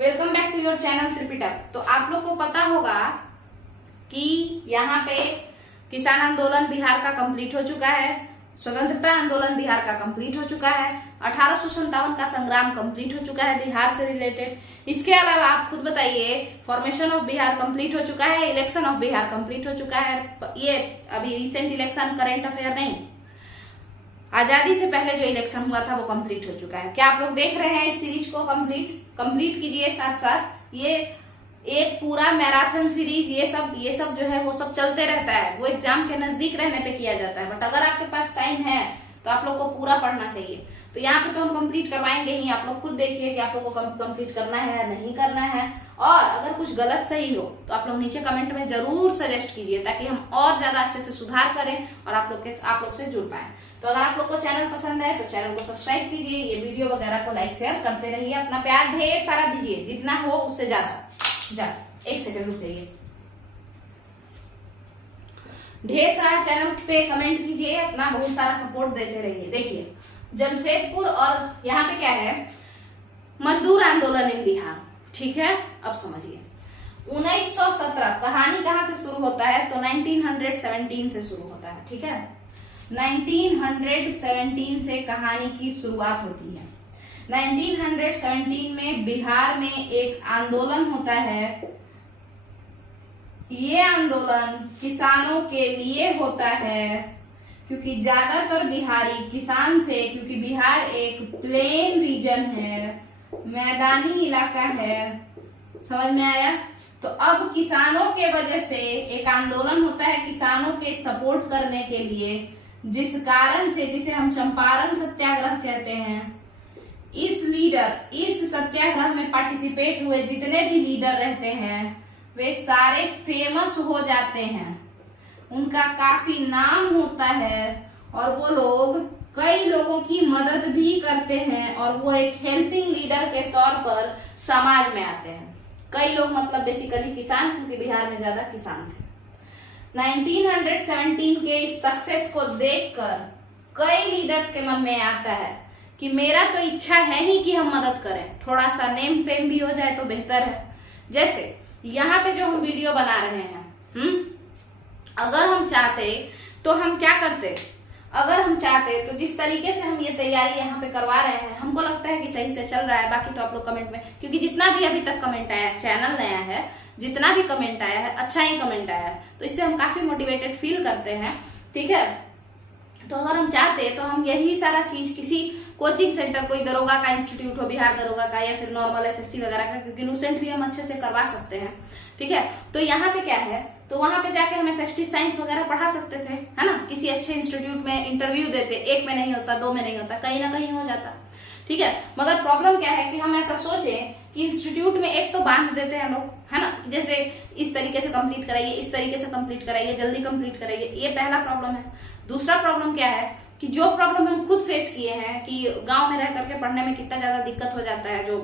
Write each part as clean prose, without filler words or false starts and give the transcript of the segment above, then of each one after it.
Welcome back to your channel Tripitak. तो आप लोग को पता होगा कि यहाँ पे किसान आंदोलन बिहार का कंप्लीट हो चुका है, स्वतंत्रता आंदोलन बिहार का कंप्लीट हो चुका है, 1857 का संग्राम कंप्लीट हो चुका है बिहार से रिलेटेड। इसके अलावा आप खुद बताइए, फॉर्मेशन ऑफ बिहार कंप्लीट हो चुका है, इलेक्शन ऑफ बिहार कंप्लीट हो चुका है। ये अभी रिसेंट इलेक्शन, करंट अफेयर नहीं, आजादी से पहले जो इलेक्शन हुआ था वो कंप्लीट हो चुका है। क्या आप लोग देख रहे हैं इस सीरीज को? कंप्लीट कीजिए। साथ साथ ये एक पूरा मैराथन सीरीज, ये सब जो है वो सब चलते रहता है, वो एग्जाम के नजदीक रहने पे किया जाता है। बट अगर आपके पास टाइम है तो आप लोग को पूरा पढ़ना चाहिए। तो यहाँ पे तो हम कंप्लीट करवाएंगे ही, आप लोग खुद देखिए कि आप लोग को कंप्लीट करना है या नहीं करना है। और अगर कुछ गलत सही हो तो आप लोग नीचे कमेंट में जरूर सजेस्ट कीजिए, ताकि हम और ज्यादा अच्छे से सुधार करें और आप लोग से जुड़ पाए। तो अगर आप लोग को चैनल पसंद है तो चैनल को सब्सक्राइब कीजिए, ये वीडियो वगैरह को लाइक शेयर करते रहिए, अपना प्यार ढेर सारा दीजिए, जितना हो उससे ज्यादा। एक सेकंड रुक जाइए। ढेर सारा चैनल पे कमेंट कीजिए, अपना बहुत सारा सपोर्ट देते रहिए। देखिए, जमशेदपुर और यहाँ पे क्या है, मजदूर आंदोलन इन बिहार। ठीक है, अब समझिए। 1917 कहानी कहाँ से शुरू होता है? तो 1917 से शुरू होता है। ठीक है, 1917 से कहानी की शुरुआत होती है। 1917 में बिहार में एक आंदोलन होता है। ये आंदोलन किसानों के लिए होता है, क्योंकि ज्यादातर बिहारी किसान थे, क्योंकि बिहार एक प्लेन रीजन है, मैदानी इलाका है। समझ में आया? तो अब किसानों के वजह से एक आंदोलन होता है किसानों के सपोर्ट करने के लिए, जिस कारण से, जिसे हम चंपारण सत्याग्रह कहते हैं, इस सत्याग्रह में पार्टिसिपेट हुए जितने भी लीडर रहते हैं वे सारे फेमस हो जाते हैं, उनका काफी नाम होता है और वो लोग कई लोगों की मदद भी करते हैं और वो एक हेल्पिंग लीडर के तौर पर समाज में आते हैं। कई लोग मतलब बेसिकली किसान, क्योंकि बिहार में ज्यादा किसान थे। 1917 के इस सक्सेस को देखकर कई लीडर्स के मन में आता है कि मेरा तो इच्छा है ही कि हम मदद करें, थोड़ा सा नेम फेम भी हो जाए तो बेहतर है। जैसे यहाँ पे जो हम वीडियो बना रहे हैं, अगर हम चाहते तो हम क्या करते? अगर हम चाहते तो जिस तरीके से हम ये तैयारी यहाँ पे करवा रहे हैं, हमको लगता है कि सही से चल रहा है। बाकी तो आप लोग कमेंट में, क्योंकि जितना भी अभी तक कमेंट आया है, चैनल नया है, जितना भी कमेंट आया है अच्छा ही कमेंट आया है, तो इससे हम काफी मोटिवेटेड फील करते हैं। ठीक है, तो अगर हम चाहते तो हम यही सारा चीज किसी कोचिंग सेंटर, कोई दरोगा का इंस्टीट्यूट हो, बिहार दरोगा का, या फिर नॉर्मल एसएससी वगैरह का, क्योंकि लूसेंट भी हम अच्छे से करवा सकते हैं। ठीक है, तो यहाँ पे क्या है, तो वहां पे जाके हम एसएसटी साइंस वगैरह पढ़ा सकते थे, है ना। किसी अच्छे इंस्टीट्यूट में इंटरव्यू देते, एक में नहीं होता, दो में नहीं होता, कहीं ना कहीं हो जाता। ठीक है, मगर प्रॉब्लम क्या है कि हम ऐसा सोचे कि इंस्टीट्यूट में एक तो बांध देते हैं लोग, है ना, जैसे इस तरीके से कंप्लीट कराइए, इस तरीके से कंप्लीट कराइए, जल्दी कंप्लीट कराइए। ये पहला प्रॉब्लम है। दूसरा प्रॉब्लम क्या है कि जो प्रॉब्लम हम खुद फेस किए हैं कि गांव में रह करके पढ़ने में कितना ज्यादा दिक्कत हो जाता है, जो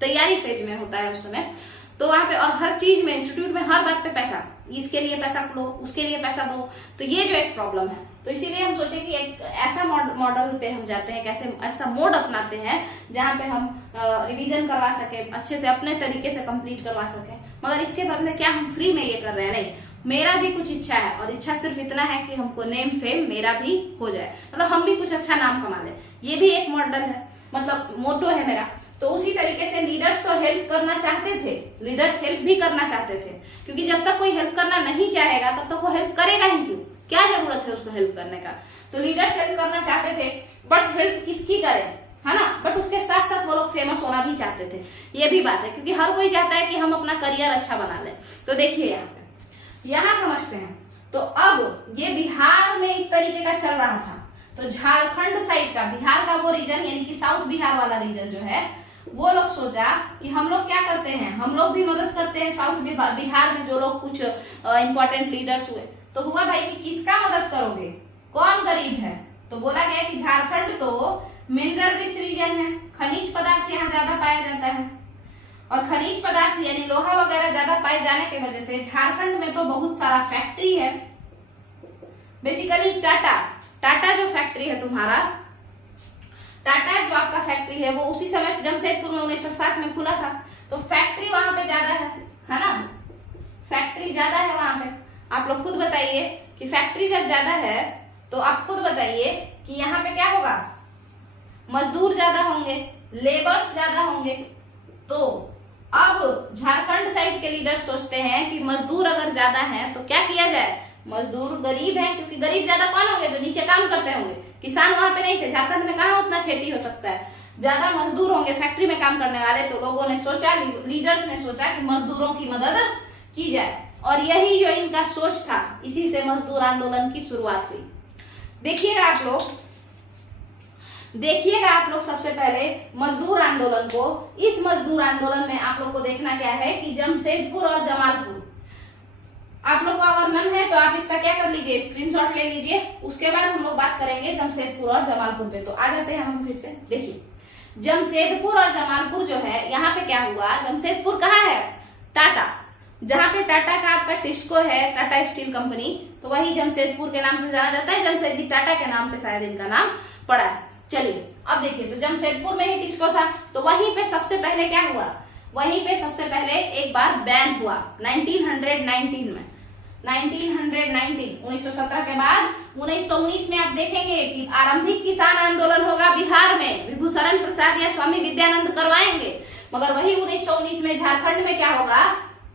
तैयारी फेज में होता है उस समय, तो वहां पे और हर चीज में, इंस्टीट्यूट में हर बात पे पैसा, इसके लिए पैसा लो, उसके लिए पैसा दो, तो ये जो एक प्रॉब्लम है। तो इसीलिए हम सोचे कि एक ऐसा मॉडल पे हम जाते हैं, कैसे ऐसा मोड अपनाते हैं जहां पे हम रिवीजन करवा सके, अच्छे से अपने तरीके से कंप्लीट करवा सके। मगर इसके बदले क्या हम फ्री में ये कर रहे हैं? नहीं, मेरा भी कुछ इच्छा है, और इच्छा सिर्फ इतना है कि हमको नेम फेम मेरा भी हो जाए, मतलब हम भी कुछ अच्छा नाम कमा ले। ये भी एक मॉडल है, मतलब मोटो है मेरा। तो उसी तरीके से लीडर्स तो हेल्प करना चाहते थे, लीडर्स हेल्प भी करना चाहते थे, क्योंकि जब तक कोई हेल्प करना नहीं चाहेगा तब तक वो हेल्प करेगा ही क्यों? क्या जरूरत है उसको हेल्प करने का? तो लीडर्स हेल्प करना चाहते थे, बट हेल्प किसकी करें, है ना। बट उसके साथ साथ वो लोग फेमस होना भी चाहते थे, ये भी बात है, क्योंकि हर कोई चाहता है कि हम अपना करियर अच्छा बना ले। तो देखिए यहाँ समझते हैं। तो अब ये बिहार में इस तरीके का चल रहा था, तो झारखंड साइड का, बिहार का वो रीजन, यानी कि साउथ बिहार वाला रीजन जो है, वो लोग सोचा कि हम लोग क्या करते हैं, हम लोग भी मदद करते हैं साउथ बिहार में जो लोग कुछ इंपॉर्टेंट लीडर्स हुए। तो हुआ भाई कि किसका मदद करोगे, कौन गरीब है? तो बोला गया कि झारखंड तो मिनरल रिच रीजन है, खनिज पदार्थ यहाँ ज्यादा पाया जाता है, और खनिज पदार्थ यानी लोहा वगैरह ज्यादा पाए जाने की वजह से झारखंड में तो बहुत सारा फैक्ट्री है। बेसिकली टाटा जो फैक्ट्री है तुम्हारा, टाटा जो आपका फैक्ट्री है वो उसी समय से जमशेदपुर में 1907 में खुला था, तो फैक्ट्री वहां पे ज्यादा है ना, फैक्ट्री ज्यादा है वहां पे। आप लोग खुद बताइए कि फैक्ट्री जब ज्यादा है तो आप खुद बताइए कि यहाँ पे क्या होगा, मजदूर ज्यादा होंगे, लेबर्स ज्यादा होंगे। तो अब झारखंड साइड के लीडर सोचते हैं कि मजदूर अगर ज्यादा हैं तो क्या किया जाए, मजदूर गरीब हैं, क्योंकि गरीब ज्यादा कौन होंगे, जो नीचे काम करते होंगे। किसान वहां पे नहीं थे, झारखंड में कहाँ उतना खेती हो सकता है, ज्यादा मजदूर होंगे फैक्ट्री में काम करने वाले। तो लोगों ने सोचा, लीडर्स ने सोचा कि मजदूरों की मदद की जाए, और यही जो इनका सोच था, इसी से मजदूर आंदोलन की शुरुआत हुई। देखिएगा आप लोग सबसे पहले मजदूर आंदोलन को। इस मजदूर आंदोलन में आप लोग को देखना क्या है कि जमशेदपुर और जमालपुर, आप लोग को अगर मन है तो आप इसका क्या कर लीजिए, स्क्रीनशॉट ले लीजिए। उसके बाद हम लोग बात करेंगे जमशेदपुर और जमालपुर पे। तो आ जाते हैं हम फिर से। देखिए जमशेदपुर और जमालपुर जो है, यहाँ पे क्या हुआ, जमशेदपुर कहाँ है, टाटा, जहाँ पे टाटा का आपका टिस्को है, टाटा स्टील कंपनी, तो वही जमशेदपुर के नाम से जाना जाता है। जमशेदजी टाटा के नाम पे शायद इनका नाम पड़ा है। चलिए अब देखिए, तो जमशेदपुर में ही टिस्को था, तो वहीं पे सबसे पहले क्या हुआ, वहीं पे सबसे पहले एक बार बैन हुआ 1919 में। 1917 के बाद 1919 में आप देखेंगे कि आरंभिक किसान आंदोलन होगा बिहार में, विभूषण प्रसाद या स्वामी विद्यानंद करवाएंगे। मगर वही 1919 में झारखंड में क्या होगा,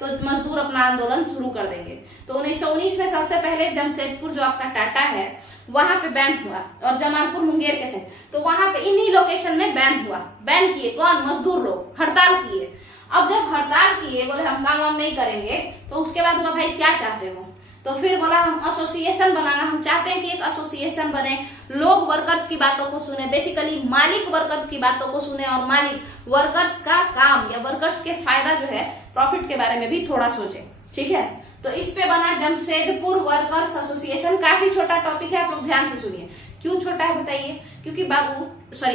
तो मजदूर अपना आंदोलन शुरू कर देंगे। तो 1919 में सबसे पहले जमशेदपुर जो आपका टाटा है वहां पे बैन हुआ, और जमालपुर मुंगेर के से, तो वहां पे इन्हीं लोकेशन में बैन हुआ। बैन किए कौन, मजदूर लोग, हड़ताल किए। अब जब हड़ताल किए, बोले हम काम नहीं करेंगे, तो उसके बाद हुआ भाई क्या चाहते हो, तो फिर बोला हम एसोसिएशन बनाना, हम चाहते हैं कि एक एसोसिएशन बने, लोग वर्कर्स की बातों को सुने, बेसिकली मालिक वर्कर्स की बातों को सुने, और मालिक वर्कर्स का काम या वर्कर्स के फायदा जो है, प्रॉफिट के बारे में भी थोड़ा सोचे। ठीक है, तो इस पे बना जमशेदपुर वर्कर्स एसोसिएशन। काफी छोटा टॉपिक है, आप लोग ध्यान से सुनिए। क्यों छोटा है बताइए, क्योंकि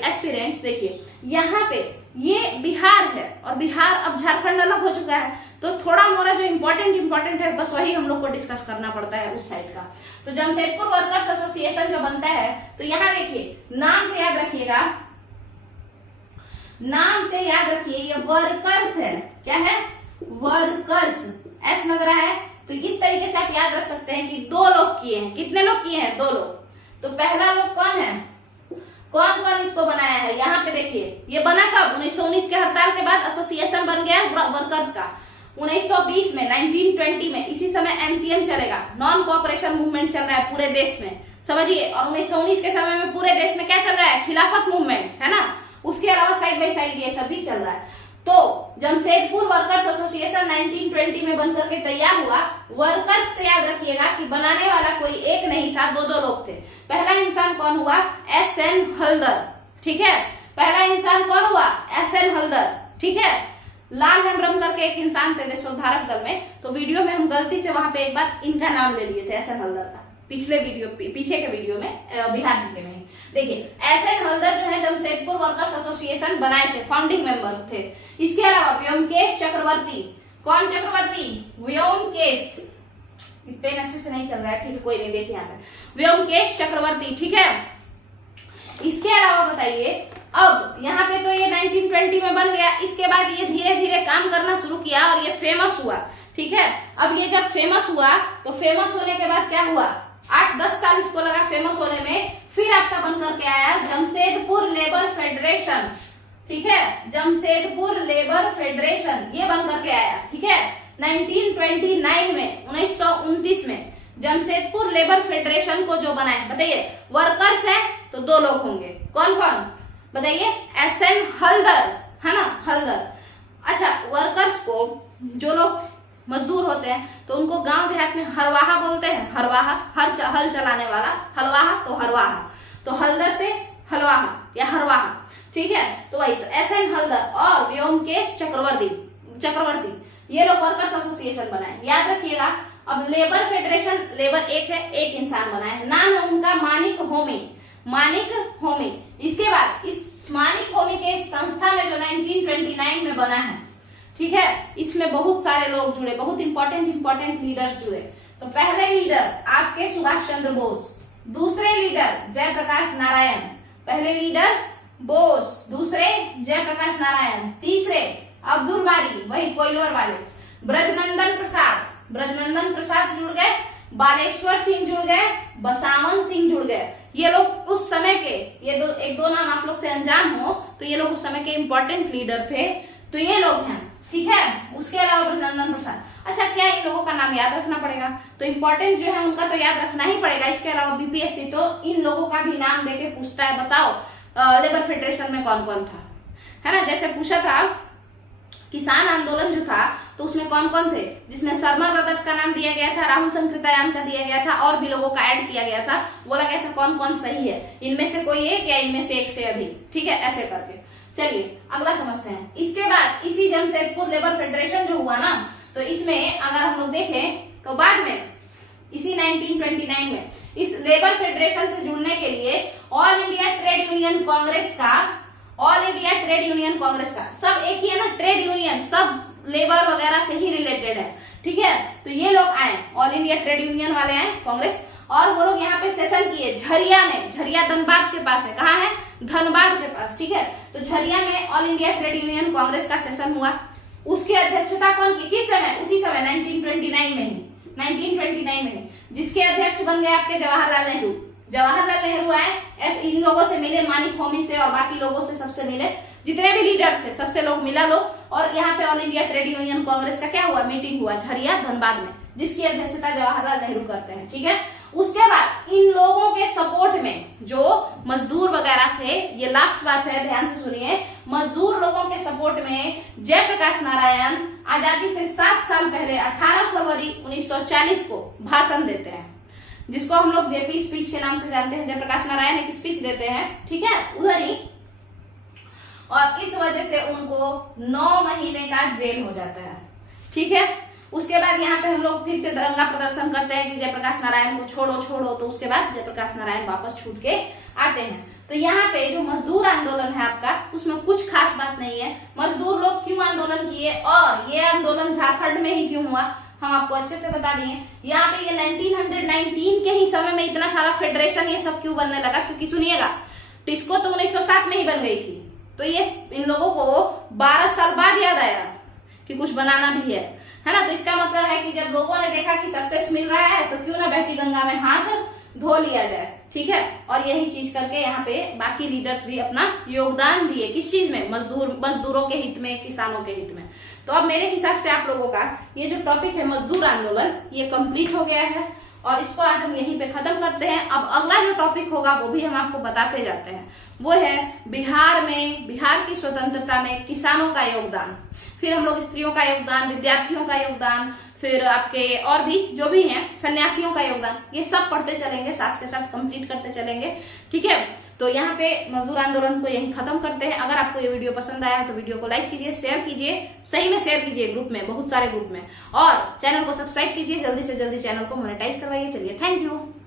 एस्पिरेंट्स देखिए, यहाँ पे ये बिहार है, और बिहार अब झारखंड अलग हो चुका है, तो थोड़ा मोड़ा जो इम्पोर्टेंट है बस वही हम लोग को डिस्कस करना पड़ता है उस साइड का। तो जमशेदपुर वर्कर्स एसोसिएशन जो बनता है, तो यहाँ देखिए नाम से याद रखिएगा, नाम से याद रखिए, ये वर्कर्स है। क्या है, वर्कर्स, एस लग रहा है, तो इस तरीके से आप याद रख सकते हैं कि दो लोग किए हैं। कितने लोग किए हैं, दो लोग। तो पहला लोग कौन है, कौन कौन इसको बनाया है, यहाँ पे देखिए, ये बना कब, 1919 के हड़ताल के बाद एसोसिएशन बन गया वर्कर्स का। 1920 में, 1920 में, इसी समय एनसीएम चलेगा, नॉन कोऑपरेशन मूवमेंट चल रहा है पूरे देश में, समझिए। और 1919 के समय में पूरे देश में क्या चल रहा है, खिलाफत मूवमेंट, है ना। उसके अलावा साइड बाई साइड ये सब भी चल रहा है। तो जमशेदपुर वर्कर्स एसोसिएशन 1920 में बनकर के तैयार हुआ। वर्कर्स से याद रखिएगा कि बनाने वाला कोई एक नहीं था, दो लोग थे। पहला इंसान कौन हुआ, एसएन हल्दर। ठीक है, पहला इंसान कौन हुआ, एसएन हल्दर। ठीक है, लाल हेम्ब्रम करके एक इंसान थे देशोद्धारक दल में, तो वीडियो में हम गलती से वहां पे एक बार इनका नाम ले लिए थे, एसएन हल्दर का, पीछे के वीडियो में, बिहार जिले में। देखिए एसएन हल्दर जो है जमशेदपुर वर्कर्स एसोसिएशन बनाए थे, फाउंडिंग मेंबर थे। इसके अलावा व्योमकेश चक्रवर्ती, कौन चक्रवर्ती, व्योमकेश, पेन अच्छे से नहीं चल रहा है, ठीक है कोई नहीं, देखिए यहाँ पे व्योमकेश चक्रवर्ती। ठीक है, इसके अलावा बताइए, अब यहाँ पे तो ये 1920 में बन गया, इसके बाद ये धीरे धीरे काम करना शुरू किया और ये फेमस हुआ। ठीक है, अब ये जब फेमस हुआ, तो फेमस होने के बाद क्या हुआ, 8-10 साल इसको लगा फेमस होने में, फिर आपका बन करके आया जमशेदपुर लेबर फेडरेशन। ठीक है, जमशेदपुर लेबर फेडरेशन ये बन करके आया। ठीक है, 1929 में, 1929 में जमशेदपुर लेबर फेडरेशन को जो बनाया, बताइए वर्कर्स है तो दो लोग होंगे, कौन कौन बताइए, एसएन हल्दर, है ना, हल्दर। अच्छा, वर्कर्स को जो लोग मजदूर होते हैं तो उनको गांव देहात में हरवाहा बोलते हैं, हरवाहा, हल चलाने वाला, हलवाहा तो हरवाहा, तो हल्दर से हलवाहा या हरवाहा। ठीक है, तो वही, तो एसएन हल्दर और व्योमकेश चक्रवर्ती ये लोग वर्कर्स एसोसिएशन बनाए, याद रखिएगा। अब लेबर फेडरेशन, लेबर एक है, एक इंसान बनाया है, नाम है उनका मानिक होमी। इसके बाद इस मानिक होमी के संस्था में जो 1929 में बना है, ठीक है, इसमें बहुत सारे लोग जुड़े, बहुत इंपॉर्टेंट लीडर्स जुड़े। तो पहले लीडर आपके सुभाष चंद्र बोस, दूसरे लीडर जयप्रकाश नारायण, पहले लीडर बोस, दूसरे जयप्रकाश नारायण, तीसरे अब्दुल बारी, वही कोइलवर वाले, ब्रजनंदन प्रसाद जुड़ गए, बालेश्वर सिंह जुड़ गए, बसावन सिंह जुड़ गए। ये लोग उस समय के, ये एक दो नाम आप लोग से अनजान हो तो ये लोग उस समय के इंपॉर्टेंट लीडर थे, तो ये लोग हैं, ठीक है। उसके अलावा ब्रजनंदन प्रसाद। अच्छा, क्या इन लोगों का नाम याद रखना पड़ेगा? तो इंपॉर्टेंट जो है उनका तो याद रखना ही पड़ेगा। इसके अलावा बीपीएससी तो इन लोगों का भी नाम देके पूछता है, बताओ लेबर फेडरेशन में कौन कौन था, है ना। जैसे पूछा था किसान आंदोलन जो था तो उसमें कौन कौन थे, जिसमें शर्मा ब्रदर्स का नाम दिया गया था, राहुल संकृतायान का दिया गया था और भी लोगों का ऐड किया गया था। बोला गया था कौन कौन सही है, इनमें से कोई एक या इनमें से एक से अधिक, ठीक है, ऐसे करके। चलिए अगला समझते हैं। इसके बाद इसी जमशेदपुर लेबर फेडरेशन जो हुआ ना, तो इसमें अगर हम लोग देखें तो बाद में इसी 1929 में इस लेबर फेडरेशन से जुड़ने के लिए all India trade union Congress का, सब एक ही है ना, ट्रेड यूनियन सब लेबर वगैरह से ही रिलेटेड है, ठीक है। तो ये लोग आए, ऑल इंडिया ट्रेड यूनियन वाले आए कांग्रेस, और वो लोग यहाँ पे सेशन किए झरिया में। झरिया धनबाद के पास है, कहाँ है? धनबाद के पास, ठीक है। तो झरिया में all India trade union Congress का सेशन हुआ। उसकी अध्यक्षता कौन की? किस समय? उसी समय 1929 में ही, जिसके अध्यक्ष बन गए आपके जवाहरलाल नेहरू आए। इन लोगों से मिले, मानिक होमी से और बाकी लोगों से सबसे मिले, जितने भी लीडर्स थे सबसे लोग मिला लो। और यहाँ पे all India trade union Congress का क्या हुआ? मीटिंग हुआ झरिया धनबाद में, जिसकी अध्यक्षता जवाहरलाल नेहरू करते हैं, ठीक है। उसके बाद इन लोगों के सपोर्ट में जो मजदूर वगैरह थे, ये लास्ट बात है, ध्यान से सुनिए, मजदूर लोगों के सपोर्ट में जयप्रकाश नारायण आजादी से 7 साल पहले 18 फरवरी 1940 को भाषण देते हैं, जिसको हम लोग जेपी स्पीच के नाम से जानते हैं। जयप्रकाश नारायण एक स्पीच देते हैं, ठीक है, उधर ही, और इस वजह से उनको 9 महीने का जेल हो जाता है, ठीक है। उसके बाद यहाँ पे हम लोग फिर से दंगा प्रदर्शन करते हैं कि जयप्रकाश नारायण को छोड़ो, तो उसके बाद जयप्रकाश नारायण वापस छूट के आते हैं। तो यहाँ पे जो मजदूर आंदोलन है आपका, उसमें कुछ खास बात नहीं है। मजदूर लोग क्यों आंदोलन किए और ये आंदोलन झारखंड में ही क्यों हुआ, हम आपको अच्छे से बता दिए। यहाँ पे ये 1919 के ही समय में इतना सारा फेडरेशन ये सब क्यों बनने लगा, क्योंकि सुनिएगा, टिस्को तो 1907 में ही बन गई थी, तो ये इन लोगों को 12 साल बाद याद आया कि कुछ बनाना भी है ना। तो इसका मतलब है कि जब लोगों ने देखा कि सक्सेस मिल रहा है तो क्यों ना बहती गंगा में हाथ धो लिया जाए, ठीक है। और यही चीज करके यहाँ पे बाकी लीडर्स भी अपना योगदान दिए, किस चीज में? मजदूरों के हित में, किसानों के हित में। तो अब मेरे हिसाब से आप लोगों का ये जो टॉपिक है मजदूर आंदोलन, ये कंप्लीट हो गया है और इसको आज हम यहीं पे खत्म करते हैं। अब अगला जो टॉपिक होगा वो भी हम आपको बताते जाते हैं, वो है बिहार की स्वतंत्रता में किसानों का योगदान, फिर हम लोग स्त्रियों का योगदान, विद्यार्थियों का योगदान, फिर आपके और भी जो भी हैं सन्यासियों का योगदान, ये सब पढ़ते चलेंगे, साथ के साथ कंप्लीट करते चलेंगे, ठीक है। तो यहाँ पे मजदूर आंदोलन को यहीं खत्म करते हैं। अगर आपको ये वीडियो पसंद आया है तो वीडियो को लाइक कीजिए, शेयर कीजिए, सही में शेयर कीजिए ग्रुप में, बहुत सारे ग्रुप में, और चैनल को सब्सक्राइब कीजिए, जल्दी से जल्दी चैनल को मोनेटाइज करवाइए। चलिए, थैंक यू।